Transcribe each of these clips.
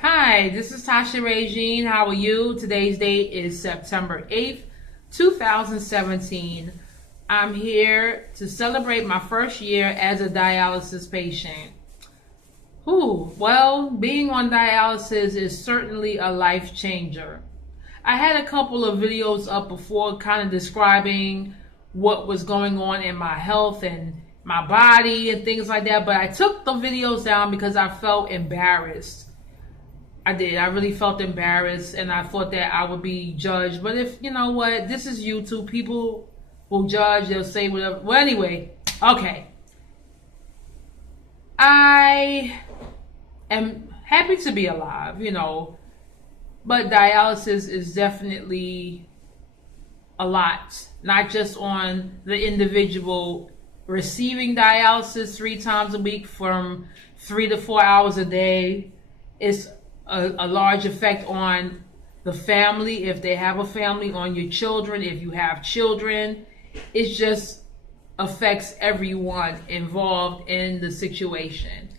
Hi, this is Tasha Regine. How are you? Today's date is September 8th, 2017. I'm here to celebrate my first year as a dialysis patient. Well, being on dialysis is certainly a life changer. I had a couple of videos up before kind of describing what was going on in my health and my body and things like that, but I took the videos down because I felt embarrassed. I did. I really felt embarrassed and I thought that I would be judged. But if, you know what, this is YouTube. People will judge. They'll say whatever. Well, anyway, okay. I am happy to be alive, but dialysis is definitely a lot. Not just on the individual receiving dialysis 3 times a week from 3 to 4 hours a day. It's a large effect on the family, if they have a family, on your children, if you have children. It just affects everyone involved in the situation.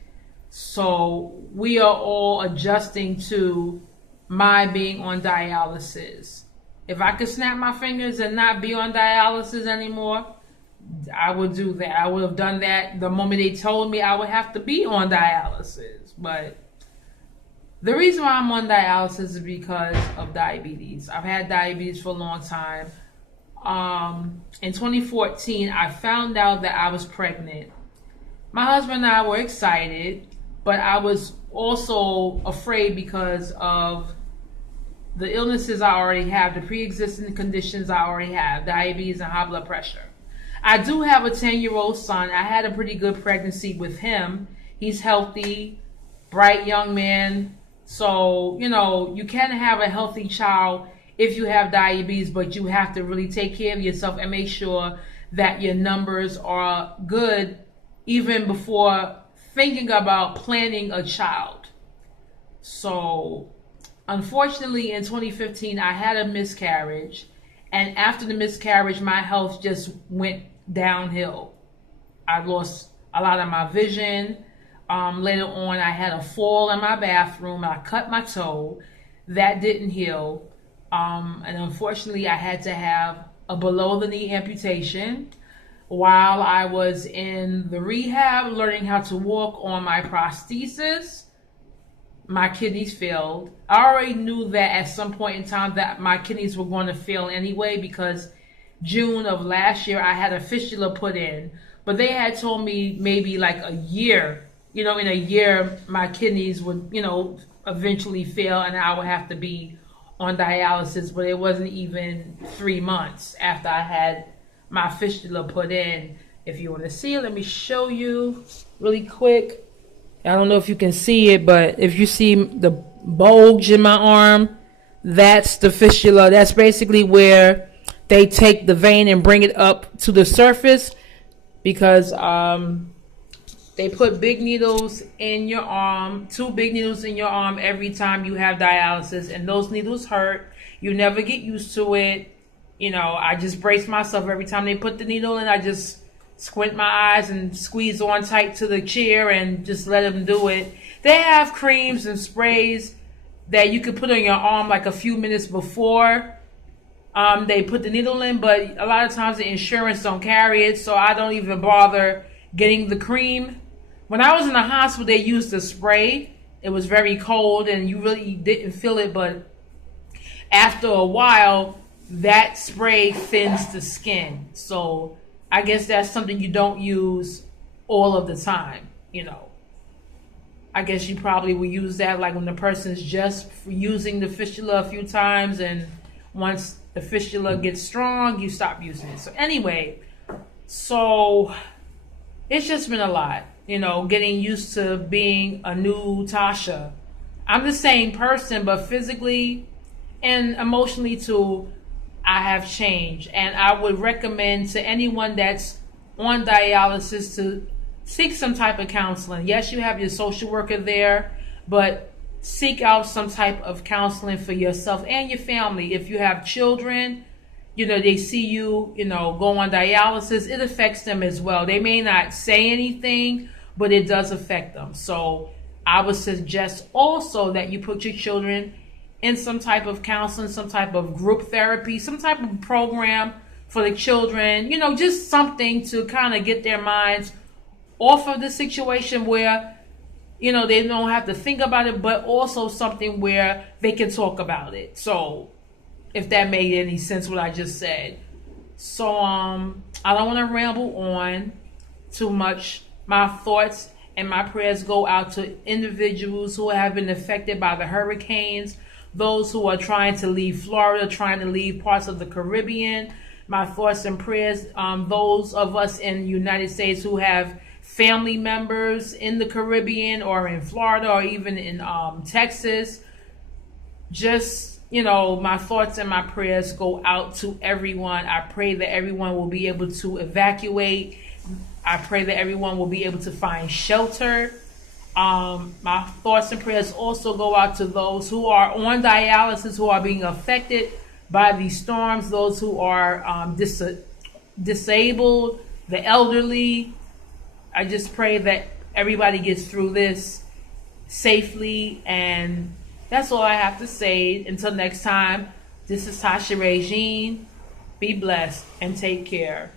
So we are all adjusting to my being on dialysis. If I could snap my fingers and not be on dialysis anymore, I would do that. I would have done that the moment they told me I would have to be on dialysis. But the reason why I'm on dialysis is because of diabetes. I've had diabetes for a long time. In 2014, I found out that I was pregnant. My husband and I were excited, but I was also afraid because of the illnesses I already have, the pre-existing conditions I already have, diabetes and high blood pressure. I do have a 10-year-old son. I had a pretty good pregnancy with him. He's healthy, bright young man. So, you can have a healthy child if you have diabetes, but you have to really take care of yourself and make sure that your numbers are good even before thinking about planning a child. So, unfortunately, in 2015, I had a miscarriage. And after the miscarriage, my health just went downhill. I lost a lot of my vision. Later on, I had a fall in my bathroom. I cut my toe. That didn't heal. And unfortunately, I had to have a below-the-knee amputation. While I was in the rehab, learning how to walk on my prosthesis, my kidneys failed. I already knew that at some point in time that my kidneys were going to fail anyway, because June of last year, I had a fistula put in. But they had told me maybe like a year. In a year, my kidneys would, eventually fail and I would have to be on dialysis. But it wasn't even 3 months after I had my fistula put in. If you want to see it, let me show you really quick. I don't know if you can see it, but if you see the bulge in my arm, that's the fistula. That's basically where they take the vein and bring it up to the surface, because they put big needles in your arm, 2 big needles in your arm every time you have dialysis, and those needles hurt. You never get used to it. I just brace myself every time they put the needle in. I just squint my eyes and squeeze on tight to the chair and just let them do it. They have creams and sprays that you can put on your arm like a few minutes before they put the needle in, but a lot of times the insurance don't carry it, so I don't even bother getting the cream. When I was in the hospital, they used the spray. It was very cold and you really didn't feel it, but after a while, that spray thins the skin. So I guess that's something you don't use all of the time, I guess you probably will use that like when the person's just using the fistula a few times, and once the fistula gets strong, you stop using it. So anyway, it's just been a lot, getting used to being a new Tasha. I'm the same person, but physically and emotionally too, I have changed. And I would recommend to anyone that's on dialysis to seek some type of counseling. Yes, you have your social worker there, but seek out some type of counseling for yourself and your family. If you have children, they see you, go on dialysis, it affects them as well. They may not say anything, but it does affect them. So I would suggest also that you put your children in some type of counseling, some type of group therapy, some type of program for the children, just something to kind of get their minds off of the situation where, they don't have to think about it, but also something where they can talk about it. So if that made any sense, what I just said. So I don't want to ramble on too much. My thoughts and my prayers go out to individuals who have been affected by the hurricanes, those who are trying to leave Florida, trying to leave parts of the Caribbean. My thoughts and prayers, those of us in the United States who have family members in the Caribbean or in Florida or even in Texas. Just, my thoughts and my prayers go out to everyone. I pray that everyone will be able to evacuate. I pray that everyone will be able to find shelter. My thoughts and prayers also go out to those who are on dialysis, who are being affected by these storms, those who are disabled, the elderly. I just pray that everybody gets through this safely, and that's all I have to say. Until next time, this is Tasha Regine. Be blessed and take care.